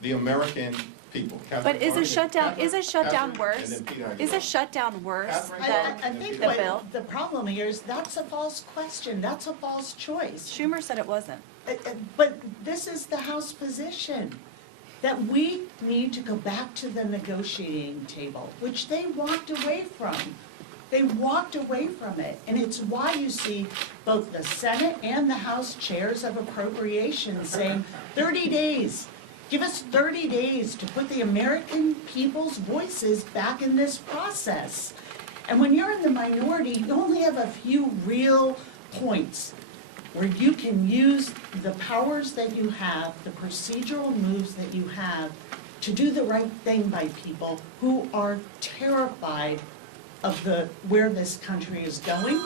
the American people. But is a shutdown worse? Is a shutdown worse Catherine, than I think the what bill? the problem here is that's a false question, that's a false choice. Schumer said it wasn't. But this is the House position, that we need to go back to the negotiating table, which they walked away from. They walked away from it, and it's why you see both the Senate and the House chairs of appropriations saying 30 days. Give us 30 days to put the American people's voices back in this process. And when you're in the minority, you only have a few real points where you can use the powers that you have, the procedural moves that you have, to do the right thing by people who are terrified of where this country is going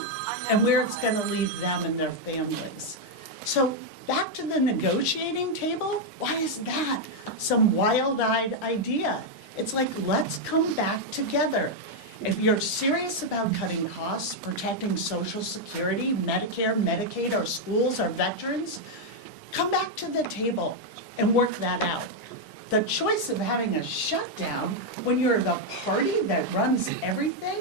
and where it's gonna leave them and their families. So back to the negotiating table, why is that some wild-eyed idea? It's like, let's come back together. If you're serious about cutting costs, protecting Social Security, Medicare, Medicaid, our schools, our veterans, come back to the table and work that out. The choice of having a shutdown when you're the party that runs everything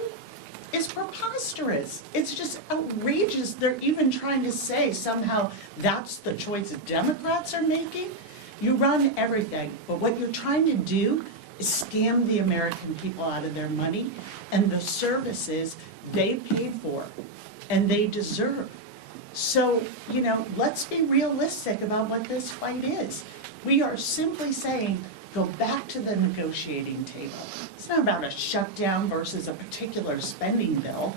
is preposterous. It's just outrageous. They're even trying to say somehow that's the choice that Democrats are making. You run everything, but what you're trying to do is scam the American people out of their money and the services they paid for and they deserve. So, let's be realistic about what this fight is. We are simply saying, go back to the negotiating table. It's not about a shutdown versus a particular spending bill.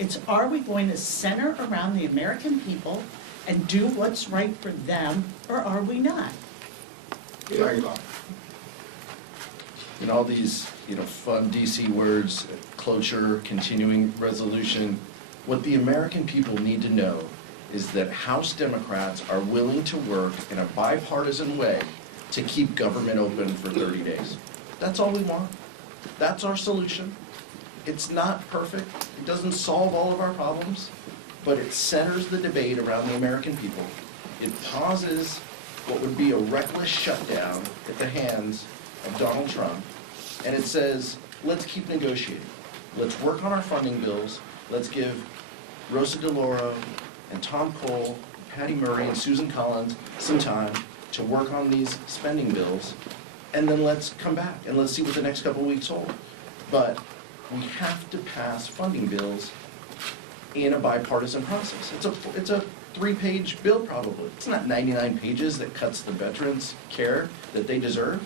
It's, are we going to center around the American people and do what's right for them, or are we not? And all these, fun DC words, cloture, continuing resolution, what the American people need to know is that House Democrats are willing to work in a bipartisan way to keep government open for 30 days. That's all we want. That's our solution. It's not perfect. It doesn't solve all of our problems, but it centers the debate around the American people. It pauses what would be a reckless shutdown at the hands of Donald Trump, and it says, let's keep negotiating. Let's work on our funding bills. Let's give Rosa DeLauro and Tom Cole, Patty Murray, and Susan Collins some time to work on these spending bills, and then let's come back and let's see what the next couple of weeks hold. But we have to pass funding bills in a bipartisan process. It's a 3-page bill probably. It's not 99 pages that cuts the veterans' care that they deserve.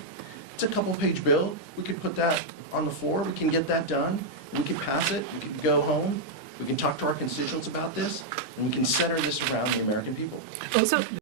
It's a couple-page bill. We could put that on the floor. We can get that done. We can pass it. We can go home. We can talk to our constituents about this, and we can center this around the American people. So